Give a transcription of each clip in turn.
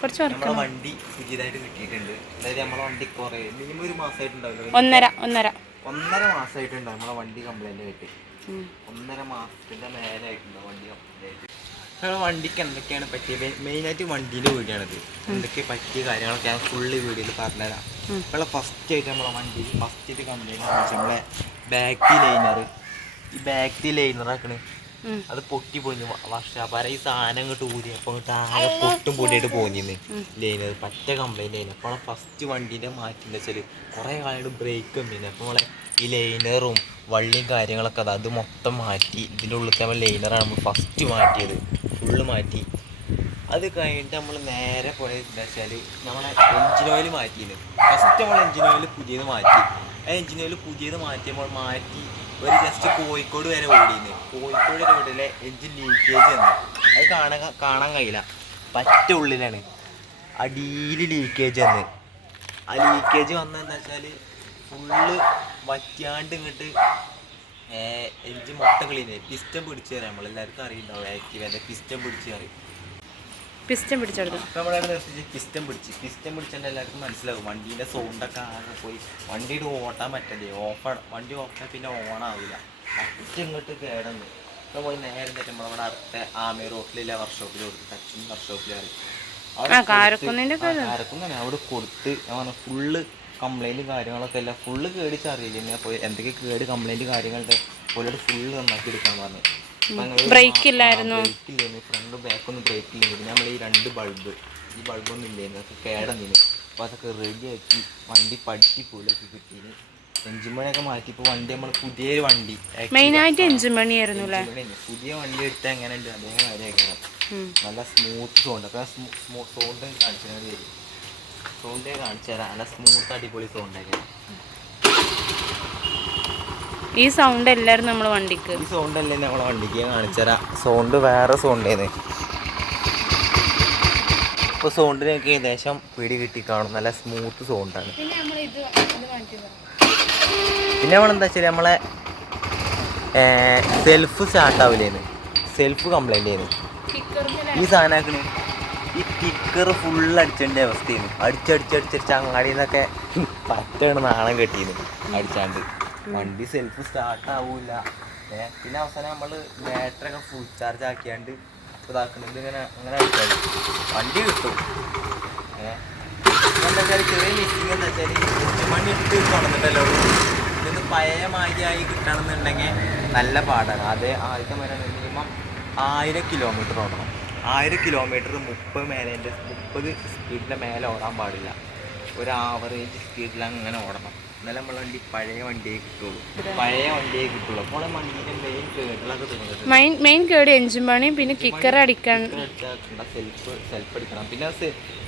കുറച്ച് നമ്മളെ വണ്ടി പുതിയതായിട്ട് കിട്ടിയിട്ടുണ്ട്. അതായത് നമ്മളെ വണ്ടി കുറേ മിനിമം ഒരു മാസമായിട്ടുണ്ടാവില്ല, ഒന്നര മാസമായിട്ടുണ്ട് നമ്മളെ വണ്ടി കംപ്ലൈന്റ് ആയിട്ട്. 1.5 മാസത്തിന്റെ മേലായിട്ടുണ്ട് വണ്ടി കംപ്ലൈന്റ് ആയിട്ട്. നമ്മളെ വണ്ടിക്ക് എന്തൊക്കെയാണ് പറ്റിയത്, മെയിനായിട്ട് വണ്ടീൻ്റെ വീഡിയോയാണിത്. എന്തൊക്കെ പറ്റിയ കാര്യങ്ങളൊക്കെ ഞാൻ ഫുള്ള് വീഡിയോയിൽ പറഞ്ഞുതരാം. നമ്മളെ ഫസ്റ്റ് ആയിട്ട് നമ്മളെ വണ്ടി ഫസ്റ്റ് കംപ്ലൈന്റ് നമ്മളെ ബാക്ക് ലൈനറാക്കണ് അത് പൊട്ടി പോയി. വർഷാപ്പാര ഈ സാധനം ഇങ്ങോട്ട് ഊരി അപ്പോൾ ഇങ്ങോട്ട് ആകെ പൊട്ടും പൊടിയായിട്ട് പോന്നിന്ന് ലൈനർ പറ്റ കംപ്ലൈൻറ്റ് ആയിരുന്നു. അപ്പോൾ ഫസ്റ്റ് വണ്ടീൻ്റെ മാറ്റിന്ന് വെച്ചാൽ കുറേ കാലമായിട്ട് ബ്രേക്ക് കമ്മിയാണ്. അപ്പോൾ നമ്മളെ ഈ ലൈനറും വള്ളിയും കാര്യങ്ങളൊക്കെ അത് മൊത്തം മാറ്റി. ഇതിൻ്റെ ഉള്ളിൽ നമ്മൾ ലൈനറാണ് നമ്മൾ ഫസ്റ്റ് മാറ്റിയത്, ഫുള്ള് മാറ്റി. അത് കഴിഞ്ഞിട്ട് നമ്മൾ നേരെ പോയത് എന്താ വെച്ചാൽ നമ്മളെ എൻജിൻ ഓയിൽ മാറ്റിയിരുന്നു. ഫസ്റ്റ് നമ്മൾ എൻജിൻ ഓയിൽ പുതിയത് മാറ്റി. ആ എൻജിൻ ഓയിൽ പുതിയത് മാറ്റിയപ്പോൾ മാറ്റി ഒരു ജസ്റ്റ് കോഴിക്കോട് വരെ ഓടിയിരുന്നു. കോഴിക്കോട് റോഡിലെ എൻജിൻ ലീക്കേജ് വന്നു. അത് കാണാൻ കഴിയില്ല, പറ്റ ഉള്ളിലാണ് അടിയിൽ ലീക്കേജ് വന്ന്. ആ ലീക്കേജ് വന്നതെന്താ വെച്ചാൽ ഫുള്ള് വറ്റാണ്ട് ഇങ്ങോട്ട് എൻജിൻ മൊത്തം ക്ലീൻ. പിസ്റ്റം പിടിച്ച് തരാം, നമ്മളെല്ലാവർക്കും അറിയുണ്ടാവും ആക്റ്റീവേൻ്റെ പിസ്റ്റം പിടിച്ച് അറിയും. പിസ്റ്റം പിടിച്ചെടുത്തു നമ്മളവിടെ നിർത്തിച്ച് പിസ്റ്റം പിടിച്ചാൽ എല്ലാവർക്കും മനസ്സിലാവും. വണ്ടീൻ്റെ സൗണ്ടൊക്കെ ആകെ പോയി, വണ്ടിയുടെ ഓട്ടാൻ പറ്റില്ലേ, വണ്ടി ഓഫാൻ പിന്നെ ഓണാവില്ല, പറ്റ ഇങ്ങോട്ട് കേടന്ന്. അപ്പോൾ പോയി നേരെ നമ്മളവിടെ അടുത്ത ആമി റോട്ടിലെ വർക്ക്ഷോപ്പിൽ കൊടുത്ത്, ടച്ചിങ് വർക്ക്ഷോപ്പിൽ അറിയും. കാരക്കുന്നതാണ് അവിടെ കൊടുത്ത് ഞാൻ ഫുള്ള് കംപ്ലൈൻറ്റ് കാര്യങ്ങളൊക്കെ എല്ലാം ഫുള്ള് കേടിച്ചറിയില്ല. എന്നെ പോയി എന്തൊക്കെ കേട് കംപ്ലൈൻറ്റ് കാര്യങ്ങളുടെ പോലെയോട് ഫുള്ള് നന്നാക്കി എടുക്കാൻ പറഞ്ഞു. ബ്രേക്ക് ഇല്ലായിരുന്നു, ഫ്രണ്ട് ബാക്കൊന്നും ബ്രേക്ക് ഇല്ലായിരുന്നു. നമ്മൾ ഈ 2 ബൾബ് ഈ ബൾബൊന്നും ഇല്ലായിരുന്നു, അതൊക്കെ കേടന്നിന്. അപ്പോൾ അതൊക്കെ റെഡിയാക്കി വണ്ടി പഠിച്ച് പോലൊക്കെ കിട്ടീന്. എഞ്ചിൻ പണിയൊക്കെ മാറ്റിയപ്പോൾ വണ്ടി നമ്മൾ പുതിയൊരു വണ്ടി മെയിനായിട്ട് എഞ്ചിൻ പണിയായിരുന്നു. പുതിയ വണ്ടി എടുത്താൽ എങ്ങനെ ഉണ്ട് അതേമാതിരി നല്ല സ്മൂത്ത് സൗണ്ട്. അപ്പോൾ സൗണ്ട് കാണിച്ചാൽ തരും, സൗണ്ടേ കാണിച്ചു തരാം. നല്ല സ്മൂത്ത് അടിപൊളി സൗണ്ടൊക്കെ. ഈ സൗണ്ട് എല്ലാവരും നമ്മളെ വണ്ടിക്ക്, ഈ സൗണ്ട് അല്ലേ നമ്മളെ വണ്ടിക്ക് ഞാൻ കാണിച്ചുതരാം. സൗണ്ട് വേറെ സൗണ്ടേന്ന്. ഇപ്പോൾ സൗണ്ടിനൊക്കെ ഏകദേശം പിടി കിട്ടി കാണും, നല്ല സ്മൂത്ത് സൗണ്ടാണ്. പിന്നെ നമ്മളെന്താ വെച്ചാൽ നമ്മളെ സെൽഫ് സ്റ്റാർട്ടാവില്ലേന്ന്, സെൽഫ് കംപ്ലൈൻ്റ് ചെയ്യുന്നു. ഈ സാധനമാക്കണ് ഈ കിക്കർ ഫുള്ള് അടിച്ചേണ്ട അവസ്ഥയാണ്. അടിച്ചടിച്ചടിച്ചടിച്ച് അങ്ങാടിയിൽ നിന്നൊക്കെ പറ്റാണ് നാണം കെട്ടിയിരുന്നു അടിച്ചാണ്ട്. വണ്ടി സെൽഫ് സ്റ്റാർട്ടാവില്ല. പിന്നെ അവസാനം നമ്മൾ ബാറ്ററി ഒക്കെ ഫുൾ ചാർജ് ആക്കിയാണ്ട് ഇതാക്കുന്നത് അങ്ങനെ അടിച്ചാൽ വണ്ടി കിട്ടും. എന്താ വെച്ചാൽ ചെറിയ മിസ്സിങ് എന്താ വെച്ചാൽ എഞ്ചിൻ പണി ഇട്ട് തുറന്നിട്ടല്ലോ, ഇതൊന്ന് പഴയ മാതിരിയായി കിട്ടണമെന്നുണ്ടെങ്കിൽ നല്ല പാടാണ്. ആദ്യത്തെ വരാൻ മിനിമം 1000 കിലോമീറ്റർ ഓടണം. 1000 കിലോമീറ്റർ 30 സ്പീഡിൻ്റെ മേലെ ഓടാൻ പാടില്ല. ഒരു ആവറേജ് സ്പീഡിൽ അങ്ങനെ ഓടണം, എന്നാലും നമ്മളെ വണ്ടി പഴയ വണ്ടിയെ കിട്ടുള്ളൂ. അപ്പോൾ വണ്ടീൻ്റെ മെയിൻ കേടുകളൊക്കെ തോന്നുന്നത് മെയിൻ കേട് എഞ്ചിൻ പണി, പിന്നെ കിക്കർ അടിക്കാൻ സെൽഫ് അടിക്കണം. പിന്നെ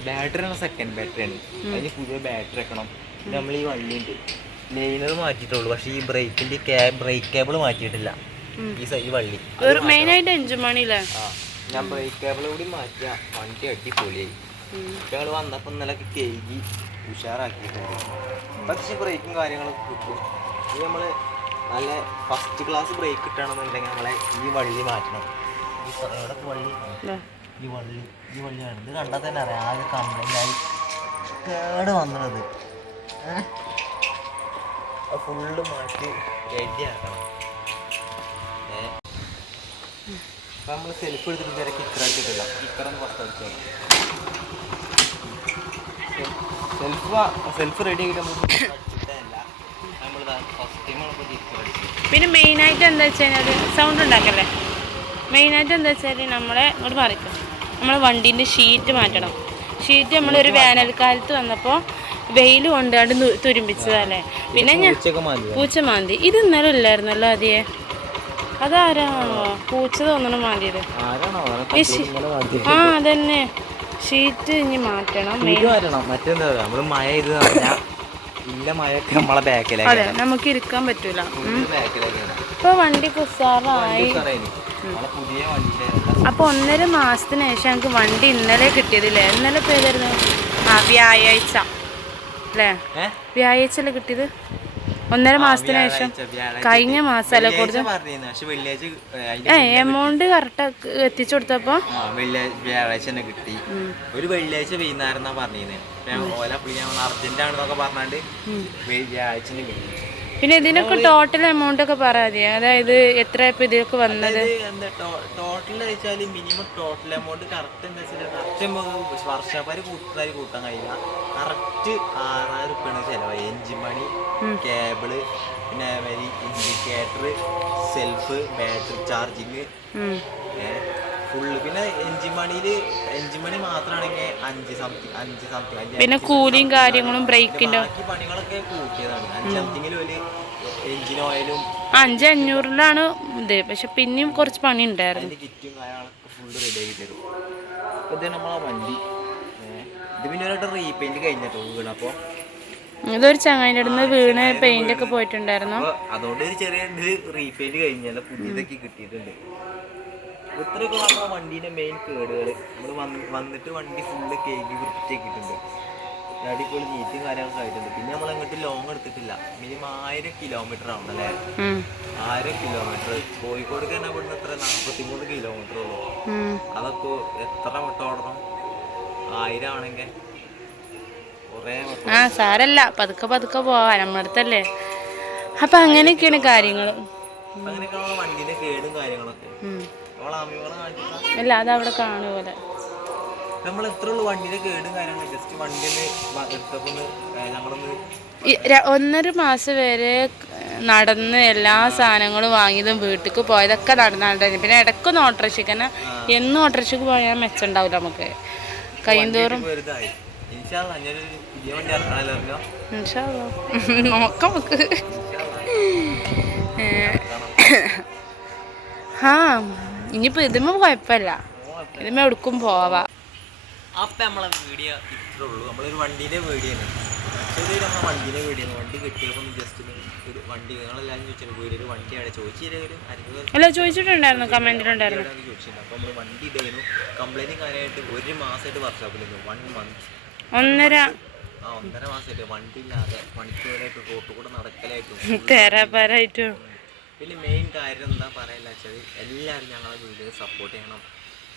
ബാറ്ററിയാണ് സെക്കൻഡ് ബാറ്ററിയാണ്, അതിന് പുതിയ ബാറ്ററി വെക്കണം. പിന്നെ നമ്മൾ ഈ വണ്ടീൻ്റെ ലൈനർ മാറ്റിയിട്ടുള്ളൂ, പക്ഷേ ഈ ബ്രേക്ക് കേബിൾ മാറ്റിയിട്ടില്ല. ഈ വള്ളി മെയിനായിട്ട് എഞ്ചിൻ പണിയില്ലേ. ഞാൻ ബ്രേക്ക് കേബിൾ കൂടി മാറ്റിയ വണ്ടി അടിപൊളിയായി. ഞങ്ങൾ വന്നപ്പോൾ ഇന്നലൊക്കെ കേജി ഉഷാറാക്കിയിട്ടുണ്ട്. പക്ഷേ ബ്രേക്കും കാര്യങ്ങളൊക്കെ കിട്ടും. ഇത് നമ്മൾ നല്ല ഫസ്റ്റ് ക്ലാസ് ബ്രേക്ക് കിട്ടണമെന്നുണ്ടെങ്കിൽ നമ്മളെ ഈ വള്ളി മാറ്റണം. ഈ വള്ളിയാണ്. ഇത് കണ്ടാൽ തന്നെ അറിയാം ആകെ കംപ്ലൈൻ്റ് ആയി കേട് വന്നത്. ഫുള്ള് മാറ്റി റെഡി ആക്കണം. അപ്പം നമ്മൾ സെൽഫ് എടുത്തിട്ട് ഇതുവരെ കിക്കർ അടിച്ചിട്ടില്ല. കിക്കറൊന്ന് പുറത്തടിച്ചു സെൽഫ് റെഡി ആയിട്ട് നമ്മൾ ഫസ്റ്റ് ടൈം നമ്മളിപ്പോൾ കിക്കർ അടിച്ചു. പിന്നെ മെയിനായിട്ട് എന്താ വെച്ച് കഴിഞ്ഞാൽ സൗണ്ട് ഉണ്ടാക്കല്ലേ. മെയിനായിട്ട് എന്താ വെച്ചാൽ നമ്മളെ ഇങ്ങോട്ട് മറിക്കും, നമ്മളെ വണ്ടീൻ്റെ ഷീറ്റ് മാറ്റണം. ഷീറ്റ് നമ്മളൊരു വേനൽക്കാലത്ത് വന്നപ്പോൾ വെയിൽ കൊണ്ടാണ്ട് തുരുമ്പിച്ചതല്ലേ. പിന്നെ ഞാൻ പൂച്ച മാന്തി. ഇത് ഇന്നലെ ഇല്ലായിരുന്നല്ലോ അതിയെ, അതാരാണോ പൂച്ച തോന്നണം മാന്തിയത്. ആ അതന്നെ, ഷീറ്റ് ഇനി മാറ്റണം. മറ്റെന്താ നമ്മള് മഴ ഇത് ഇല്ല മഴയൊക്കെ നമ്മളെ ബാക്കിലേക്ക്, അതെ നമുക്ക് ഇരിക്കാൻ പറ്റൂല. ഇപ്പൊ വണ്ടി കുസാറായി. അപ്പൊ 1.5 മാസത്തിന് ശേഷം ഞങ്ങൾക്ക് വണ്ടി ഇന്നലെ കിട്ടിയതില്ലേ. ഇന്നലെ പേരായിരുന്നു വ്യാഴാഴ്ച അല്ലേ, വ്യാഴാഴ്ച അല്ലേ കിട്ടിയത്. 1.5 മാസത്തിന് ശേഷം കഴിഞ്ഞ മാസമല്ല കൂടുതൽ പക്ഷെ വെള്ളിയാഴ്ച എമൗണ്ട് കറക്റ്റ് എത്തിച്ചു കൊടുത്തപ്പോ വ്യാഴാഴ്ച തന്നെ കിട്ടി. ഒരു വെള്ളിയാഴ്ച വൈകുന്നേരം എന്നാ പറഞ്ഞിരുന്നത്. ഓല അർജന്റ് ആണെന്നൊക്കെ പറഞ്ഞാണ്ട് വ്യാഴാഴ്ച കിട്ടി. പിന്നെ ഇതിനൊക്കെ ടോട്ടൽ എമൗണ്ട് ഒക്കെ പറയാതെ, അതായത് എത്ര ഇതിലേക്ക് വന്നത് ടോട്ടൽ വെച്ചാല് മിനിമം ടോട്ടൽ എമൗണ്ട് കറക്റ്റ് എന്താ വെച്ചാൽ കറക്റ്റ് വർഷാപ്പാര് കൂട്ടാൻ കഴിയില്ല. കറക്റ്റ് 6,000 റുപ്യാണ് ചെലവായി. എഞ്ചിൻ പണി, കേബിള്, പിന്നെ indicator, self, battery charging full. പിന്നെ എഞ്ചിൻ പണി മാത്രമാണെങ്കിൽ 5 സംതിങ്. പിന്നെ കൂലിയും കാര്യങ്ങളും ബ്രേക്കിന്റെ ബാക്കി പണികളൊക്കെ കൂട്ടിയതാണ്. 5 സംതിങ്ങിൽ ഒരു എഞ്ചിൻ ഓയിലും 5,500 ഇത്. പക്ഷെ പിന്നെയും കുറച്ച് പണി ഉണ്ടായിരുന്നു. അതിന്റെ കിറ്റും കാര്യങ്ങളൊക്കെ ഫുള്ള് റെഡി ആക്കി തരും. ഇത് നമ്മളെ വണ്ടി ഇത് പിന്നെ ഒരു റീപെയിന്റ് കഴിഞ്ഞിട്ടോ വീണപ്പോ. ഇതൊരു ചങ്ങായിന്റെ അടുത്ത് വീണ് പെയിന്റ് ഒക്കെ പോയിട്ടുണ്ടായിരുന്നു. അതുകൊണ്ട് ഒരു ചെറിയ റീപെയിന്റ് കഴിഞ്ഞാൽ പുതിയതൊക്കെ കിട്ടിയിട്ടുണ്ട്. ഇത്രയൊക്കെ നമ്മളെ വണ്ടീന്റെ മെയിൻ കേടുകൾ. നമ്മൾ വന്നിട്ട് വണ്ടി ഫുള്ള് കേക്ക് വൃത്തിയാക്കിയിട്ടുണ്ട്. അടിപൊളി നീറ്റും കാര്യങ്ങളൊക്കെ ആയിട്ടുണ്ട്. പിന്നെ നമ്മൾ അങ്ങോട്ട് ലോങ് എടുത്തിട്ടില്ല. മിനിമം 1000 കിലോമീറ്റർ ആവണം അല്ലേ? 1000 കിലോമീറ്റർ. കോഴിക്കോട് തന്നെ ഇവിടുന്ന് എത്ര 43 കിലോമീറ്റർ ഉള്ളൂ. അതൊക്കെ എത്ര വട്ടം ഓടണം? 1000 ആണെങ്കിൽ കുറേ സാരല്ല, പതുക്കെ പോവാ, നമ്മളടുത്തല്ലേ. അപ്പൊ അങ്ങനെയൊക്കെയാണ് കാര്യങ്ങൾ. അങ്ങനെയൊക്കെയാണ് വണ്ടീന്റെ കേടും കാര്യങ്ങളൊക്കെ. അല്ല, അത് അവിടെ കാണുപോലെ നമ്മൾ എത്ര ഉള്ളു വണ്ടീന്റെ കേടും കാര്യങ്ങളും. ജസ്റ്റ് വണ്ടിയിൽ എടുത്തപ്പോ ഞങ്ങളൊന്ന് 1.5 മാസം വരെ നടന്ന് എല്ലാ സാധനങ്ങളും വാങ്ങിയതും വീട്ടിലേക്ക് പോയതൊക്കെ നടന്നിട്ടുണ്ടായിരുന്നു. പിന്നെ ഇടയ്ക്കൊന്ന് ഓട്ടോറിക്ഷയ്ക്ക് തന്നെ, എന്നും ഓട്ടോറിക്ഷയ്ക്ക് പോയാൽ മെച്ചമുണ്ടാവില്ല നമുക്ക്. കഴിയുന്തോറും നോക്കാം നമുക്ക്. ഇനിയിപ്പോ ഇതുമ്മ കുഴപ്പമില്ല, ഇതുമ്മ എടുക്കും പോവാ. അപ്പൊ നമ്മളെ വീഡിയോ ഇത്രേ ഉള്ളൂ. നമ്മളൊരു വണ്ടീന്റെ വീഡിയോ ആണ്. ചെറിയ നമ്മളെ വണ്ടീന്റെ വീഡിയോ ആണ്. വണ്ടി കിട്ടിയപ്പോൾ ജസ്റ്റ് ഒരു വണ്ടി നിങ്ങളെല്ലാവരും ചോദിച്ചാൽ വീഡിയോ ഒരു വണ്ടിയാണ് അല്ല ചോദിച്ചിട്ടുണ്ടായിരുന്നു, കമന്റിലുണ്ടായിരുന്നു. ചോദിച്ചിട്ടുണ്ട്. അപ്പൊ നമ്മള് വണ്ടി ഇതായിരുന്നു കംപ്ലൈന്റും കാര്യമായിട്ട് 1 മാസമായിട്ട് വർക്ക്ഷോപ്പിലിരുന്നു. 1 മന്ത് 1.5 മാസമായിട്ട് വണ്ടി ഇല്ലാതെ മണിക്കൂറായിട്ട് റോട്ട് കൂടെ നടക്കലായിട്ടും തേരാപ്പാരായിട്ടും. പിന്നെ മെയിൻ കാര്യം എന്താ പറയാ വെച്ചാൽ എല്ലാവരും ഞങ്ങളെ വീഡിയോ സപ്പോർട്ട് ചെയ്യണം.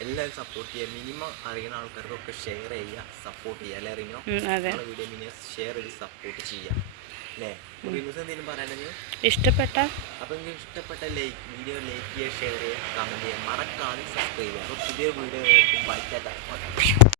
എല്ലാവരും സപ്പോർട്ട് ചെയ്യുക. മിനിമം അറിയുന്ന ആൾക്കാർക്കൊക്കെ ഷെയർ ചെയ്യുക, സപ്പോർട്ട് ചെയ്യുക. അല്ലെ അറിഞ്ഞോ? നമ്മളെ വീഡിയോ മിനിമം ഷെയർ ചെയ്ത് സപ്പോർട്ട് ചെയ്യുക അല്ലേ? എന്തെങ്കിലും പറയാനെങ്കിൽ ഇഷ്ടപ്പെട്ട അപ്പം നിങ്ങൾക്ക് ഇഷ്ടപ്പെട്ട വീഡിയോ ലൈക്ക് ചെയ്യുക, ഷെയർ ചെയ്യുക, കമൻറ്റ് ചെയ്യുക, മറക്കാതെ സബ്സ്ക്രൈബ് ചെയ്യുക. അപ്പോൾ പുതിയ വീഡിയോ ബൈ.